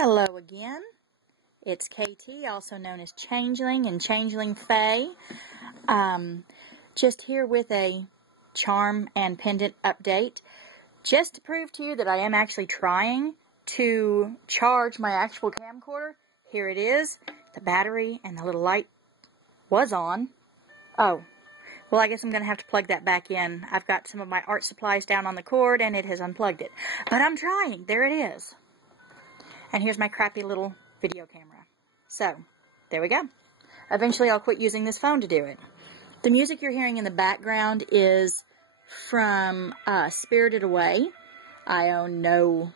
Hello again. It's KT, also known as Changeling and Changeling Fae. Just here with a charm and pendant update. Just to prove to you that I am actually trying to charge my actual camcorder. Here it is. The battery and the little light was on. Oh, well, I guess I'm going to have to plug that back in. I've got some of my art supplies down on the cord and it has unplugged it. But I'm trying. There it is. And here's my crappy little video camera. So, there we go. Eventually I'll quit using this phone to do it. The music you're hearing in the background is from Spirited Away. I own no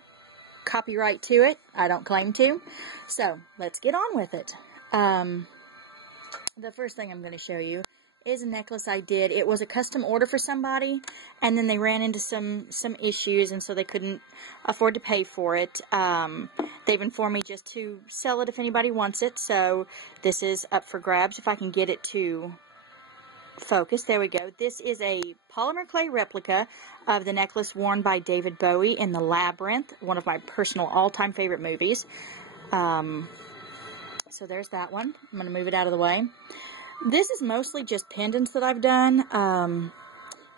copyright to it. I don't claim to. So, let's get on with it. The first thing I'm going to show you is a necklace I did. It was a custom order for somebody, and then they ran into some issues, and so they couldn't afford to pay for it. They've informed me just to sell it if anybody wants it, so this is up for grabs if I can get it to focus. There we go. This is a polymer clay replica of the necklace worn by David Bowie in The Labyrinth, one of my personal all-time favorite movies. So there's that one. I'm going to move it out of the way. This is mostly just pendants that I've done.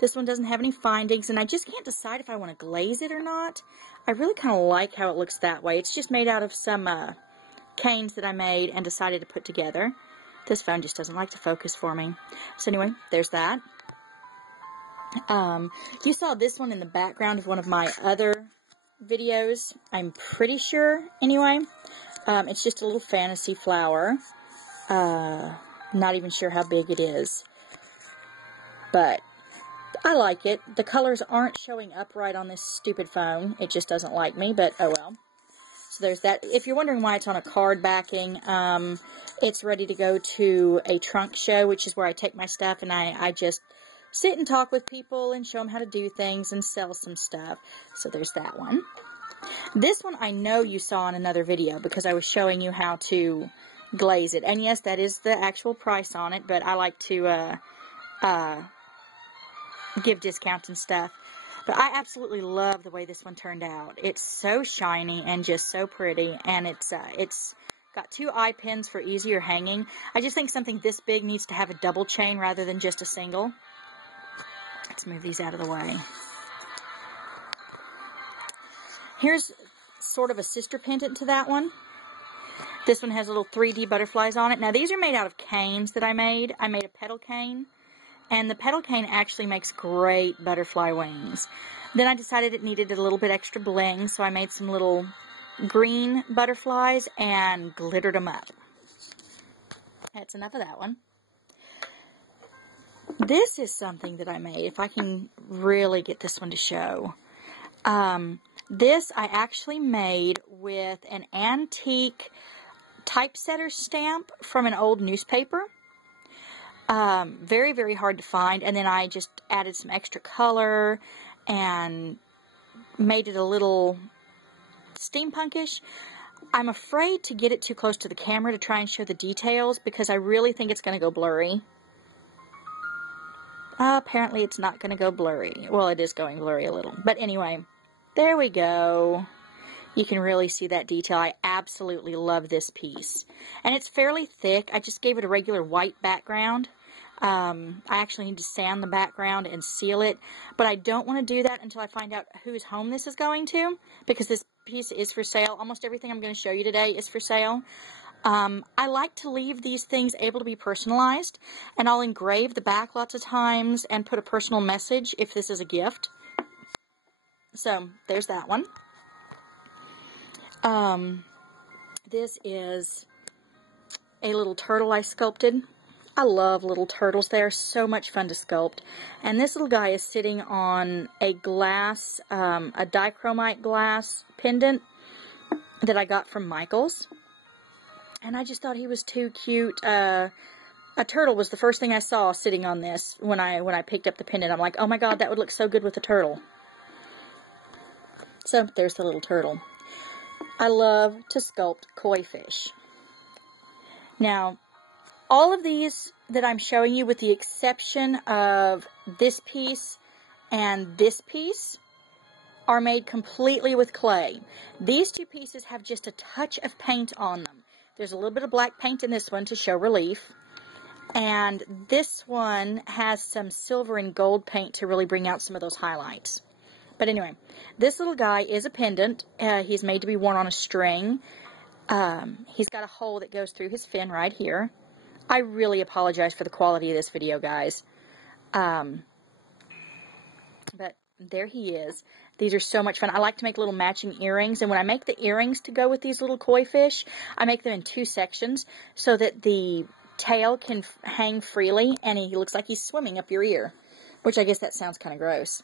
This one doesn't have any findings, and I just can't decide if I want to glaze it or not. I really kind of like how it looks that way. It's just made out of some canes that I made and decided to put together. This phone just doesn't like to focus for me. So anyway, there's that. You saw this one in the background of one of my other videos, I'm pretty sure, anyway. It's just a little fantasy flower. Not even sure how big it is. But I like it. The colors aren't showing up right on this stupid phone. It just doesn't like me, but oh well. So there's that. If you're wondering why it's on a card backing, it's ready to go to a trunk show, which is where I take my stuff and I just sit and talk with people and show them how to do things and sell some stuff. So there's that one. This one I know you saw in another video because I was showing you how to glaze it. And yes, that is the actual price on it, but I like to give discounts and stuff. But I absolutely love the way this one turned out. It's so shiny and just so pretty, and it's got 2 eye pins for easier hanging. I just think something this big needs to have a double chain rather than just a single. Let's move these out of the way. Here's sort of a sister pendant to that one. This one has little 3D butterflies on it. Now, these are made out of canes that I made. I made a petal cane, and the petal cane actually makes great butterfly wings. Then I decided it needed a little bit extra bling, so I made some little green butterflies and glittered them up. That's enough of that one. This is something that I made, if I can really get this one to show. This I actually made with an antique typesetter stamp from an old newspaper. Very, very hard to find. And then I just added some extra color and made it a little steampunkish. I'm afraid to get it too close to the camera to try and show the details because I really think it's going to go blurry. Apparently it's not going to go blurry. Well, it is going blurry a little. But anyway, there we go. You can really see that detail. I absolutely love this piece. And it's fairly thick. I just gave it a regular white background. I actually need to sand the background and seal it. But I don't want to do that until I find out whose home this is going to. Because this piece is for sale. Almost everything I'm going to show you today is for sale. I like to leave these things able to be personalized. And I'll engrave the back lots of times and put a personal message if this is a gift. So, there's that one. This is a little turtle I sculpted. I love little turtles. They are so much fun to sculpt. And this little guy is sitting on a glass, a dichromite glass pendant that I got from Michael's. And I just thought he was too cute. A turtle was the first thing I saw sitting on this when I picked up the pendant. I'm like, oh my god, that would look so good with a turtle. So, there's the little turtle. I love to sculpt koi fish. Now, all of these that I'm showing you, with the exception of this piece and this piece, are made completely with clay. These two pieces have just a touch of paint on them. There's a little bit of black paint in this one to show relief. And this one has some silver and gold paint to really bring out some of those highlights. But anyway, this little guy is a pendant. He's made to be worn on a string. He's got a hole that goes through his fin right here. I really apologize for the quality of this video, guys. But there he is. These are so much fun. I like to make little matching earrings, and when I make the earrings to go with these little koi fish, I make them in two sections so that the tail can hang freely, and he looks like he's swimming up your ear, which I guess that sounds kind of gross.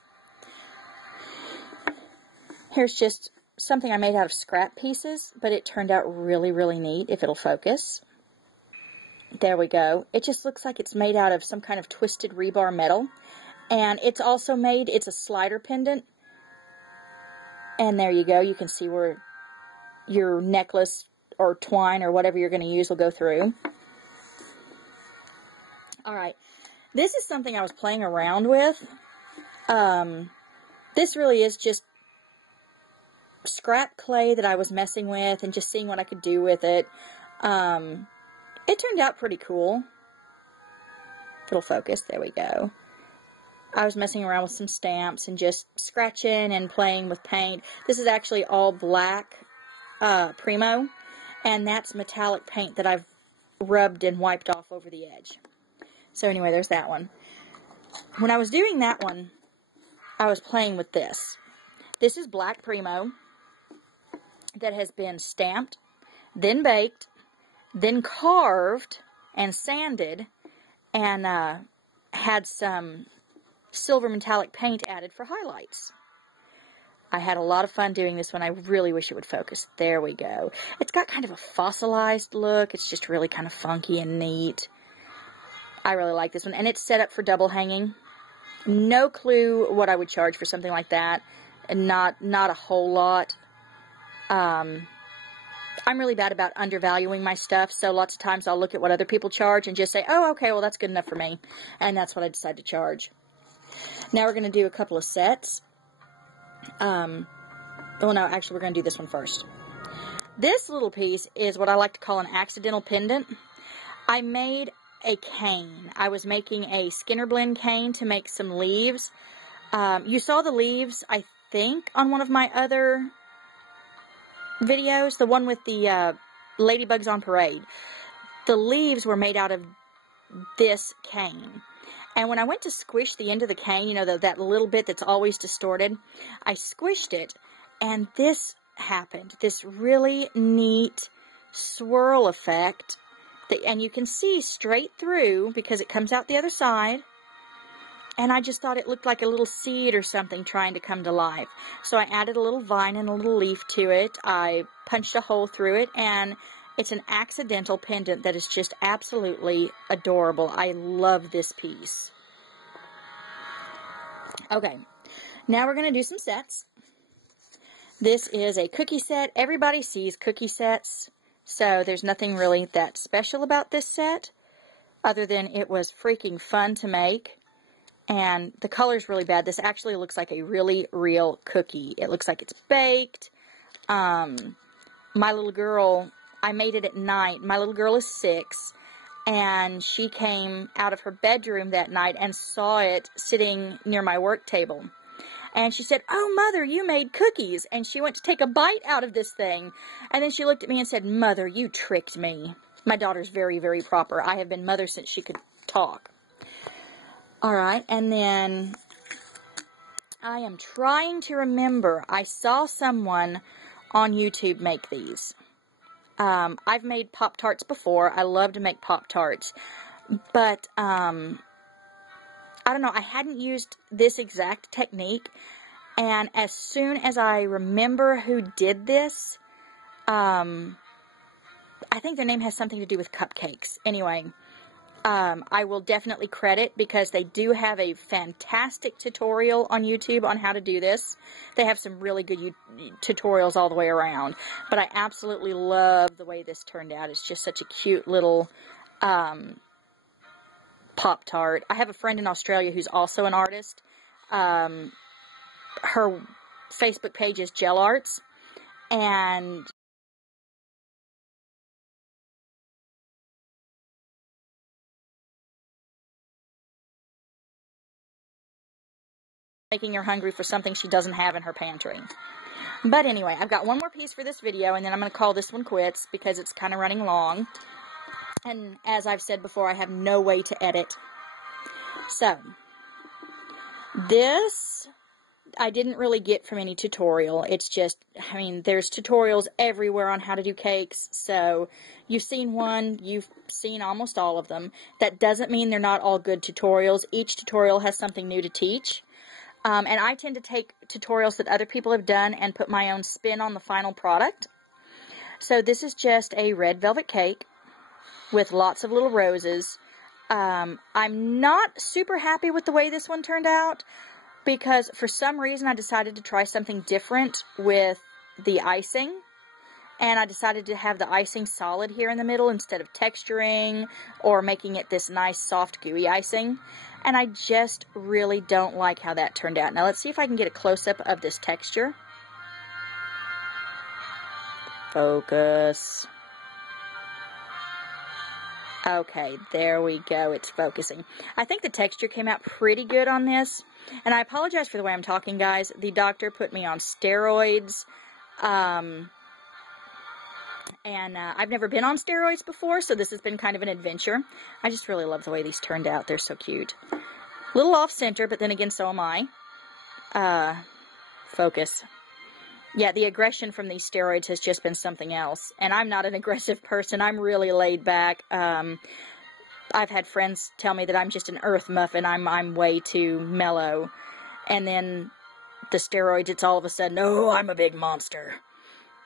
Here's just something I made out of scrap pieces, but it turned out really, really neat, if it'll focus. There we go. It just looks like it's made out of some kind of twisted rebar metal. And it's also made, it's a slider pendant. And there you go. You can see where your necklace or twine or whatever you're going to use will go through. Alright. This is something I was playing around with. This really is just scrap clay that I was messing with and just seeing what I could do with it. It turned out pretty cool. It'll focus. There we go. I was messing around with some stamps and just scratching and playing with paint. This is actually all black Primo, and that's metallic paint that I've rubbed and wiped off over the edge. So anyway, there's that one. When I was doing that one, I was playing with this. This is black Primo that has been stamped, then baked, then carved and sanded, and had some silver metallic paint added for highlights. I had a lot of fun doing this one. I really wish it would focus. There we go. It's got kind of a fossilized look. It's just really kind of funky and neat. I really like this one. And it's set up for double hanging. No clue what I would charge for something like that. And not a whole lot. I'm really bad about undervaluing my stuff, so lots of times I'll look at what other people charge and just say, oh, okay, well, that's good enough for me. And that's what I decide to charge. Now we're going to do a couple of sets. Well, no, actually, we're going to do this one first. This little piece is what I like to call an accidental pendant. I made a cane. I was making a Skinner blend cane to make some leaves. You saw the leaves, I think, on one of my other videos, the one with the ladybugs on parade. The leaves were made out of this cane. And when I went to squish the end of the cane, you know, that little bit that's always distorted, I squished it, and this happened. This really neat swirl effect. And you can see straight through because it comes out the other side. And I just thought it looked like a little seed or something trying to come to life. So I added a little vine and a little leaf to it. I punched a hole through it, and it's an accidental pendant that is just absolutely adorable. I love this piece. Okay, now we're going to do some sets. This is a cookie set. Everybody sees cookie sets, so there's nothing really that special about this set, other than it was freaking fun to make. And the color's really bad. This actually looks like a really real cookie. It looks like it's baked. My little girl, I made it at night. My little girl is 6, and she came out of her bedroom that night and saw it sitting near my work table. And she said, "Oh, Mother, you made cookies." And she went to take a bite out of this thing. And then she looked at me and said, "Mother, you tricked me." My daughter's very, very proper. I have been Mother since she could talk. Alright, and then I am trying to remember. I saw someone on YouTube make these. I've made Pop-Tarts before. I love to make Pop-Tarts. But, I don't know. I hadn't used this exact technique. And as soon as I remember who did this, I think their name has something to do with cupcakes. Anyway, I will definitely credit, because they do have a fantastic tutorial on YouTube on how to do this. They have some really good tutorials all the way around. But I absolutely love the way this turned out. It's just such a cute little Pop-Tart. I have a friend in Australia who's also an artist. Her Facebook page is Gel Arts, and making her hungry for something she doesn't have in her pantry. But anyway, I've got one more piece for this video, and then I'm going to call this one quits because it's kind of running long. And as I've said before, I have no way to edit. So, this I didn't really get from any tutorial. It's just, I mean, there's tutorials everywhere on how to do cakes. So, you've seen one, you've seen almost all of them. That doesn't mean they're not all good tutorials. Each tutorial has something new to teach. And I tend to take tutorials that other people have done and put my own spin on the final product. So this is just a red velvet cake with lots of little roses. I'm not super happy with the way this one turned out because for some reason I decided to try something different with the icing. And I decided to have the icing solid here in the middle instead of texturing or making it this nice soft gooey icing. And I just really don't like how that turned out. Now let's see if I can get a close-up of this texture. Focus. Okay, there we go. It's focusing. I think the texture came out pretty good on this. And I apologize for the way I'm talking, guys. The doctor put me on steroids. And I've never been on steroids before, so this has been kind of an adventure. I just really love the way these turned out. They're so cute. A little off-center, but then again, so am I. Focus. Yeah, the aggression from these steroids has just been something else. And I'm not an aggressive person. I'm really laid back. I've had friends tell me that I'm just an earth muffin. I'm way too mellow. And then the steroids, it's all of a sudden, oh, I'm a big monster.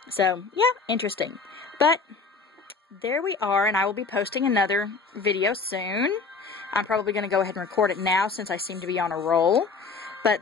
So, yeah, interesting. But there we are, and I will be posting another video soon. I'm probably going to go ahead and record it now since I seem to be on a roll.